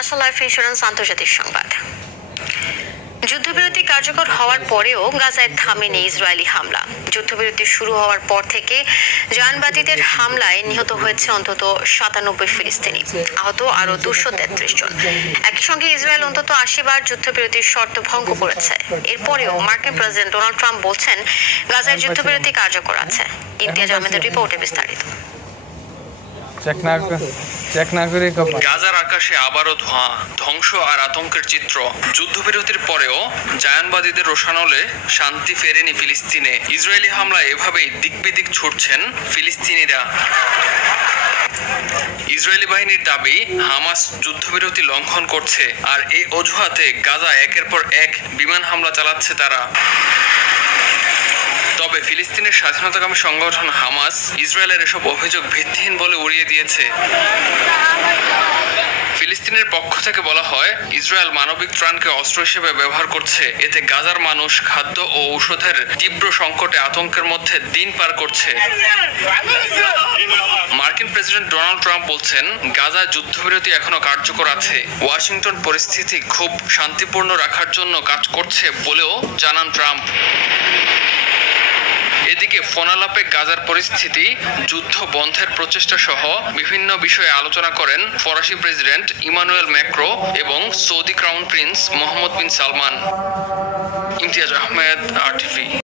National life insurance আন্তর্জাতিক সংবাদ। যুদ্ধবিরতি কার্যকর হওয়ার পরেও গাজায় থামেনি ইসরায়েলি হামলা। যুদ্ধবিরতি শুরু হওয়ার পর থেকে জায়নবাদীদের হামলায় নিহত হয়েছে অন্তত 97 ফিলিস্তিনি, আহত আরো 233 জন। একই সঙ্গে ইসরায়েল অন্তত 80 বার যুদ্ধবিরতির শর্ত ভঙ্গ করেছে। এরপরেও মার্কিন প্রেসিডেন্ট ডোনাল্ড ট্রাম্প বলছেন গাজায় যুদ্ধবিরতি কার্যকর আছে। ইমতিয়াজ আহমেদের রিপোর্টে বিস্তারিত। গাজার আকাশে আবারও ধোঁয়া, ধ্বংস আর আতঙ্কের চিত্র। যুদ্ধবিরতির পরেও জায়নবাদীদের রোষানলে শান্তি ফেরেনি ফিলিস্তিনে। ইসরায়েলি হামলায় এভাবেই দিকবিদিক ছুটছেন ফিলিস্তিনিরা। ইসরায়েলি বাহিনীর দাবি হামাস যুদ্ধবিরতি লঙ্ঘন করছে, আর এই অজুহাতে গাজা একের পর এক বিমান হামলা চালাচ্ছে তারা। তবে ফিলিস্তিনের স্বাধীনতাকামী সংগঠন হামাস ইসরায়েলের এসব অভিযোগ ভিত্তিহীন বলে উড়িয়ে দিয়েছে। ফিলিস্তিনের পক্ষ থেকে বলা হয়, ইসরায়েল মানবিক ত্রাণকে অস্ত্র হিসেবে ব্যবহার করছে। এতে গাজার মানুষ খাদ্য ও ঔষধের তীব্র সংকটে আতঙ্কের মধ্যে দিন পার করছে। মার্কিন প্রেসিডেন্ট ডোনাল্ড ট্রাম্প বলছেন, গাজায় যুদ্ধবিরতি এখনো কার্যকর আছে। ওয়াশিংটন পরিস্থিতি খুব শান্তিপূর্ণ রাখার জন্য কাজ করছে বলেও জানান ট্রাম্প। এদিকে ফোনালাপে গাজার পরিস্থিতি, যুদ্ধ বন্ধের প্রচেষ্টা সহ বিভিন্ন বিষয়ে আলোচনা করেন ফরাসি প্রেসিডেন্ট ইমানুয়েল ম্যাক্রো এবং সৌদি ক্রাউন প্রিন্স মোহাম্মদ বিন সালমান। ইমতিয়াজ আহমেদ, RTV।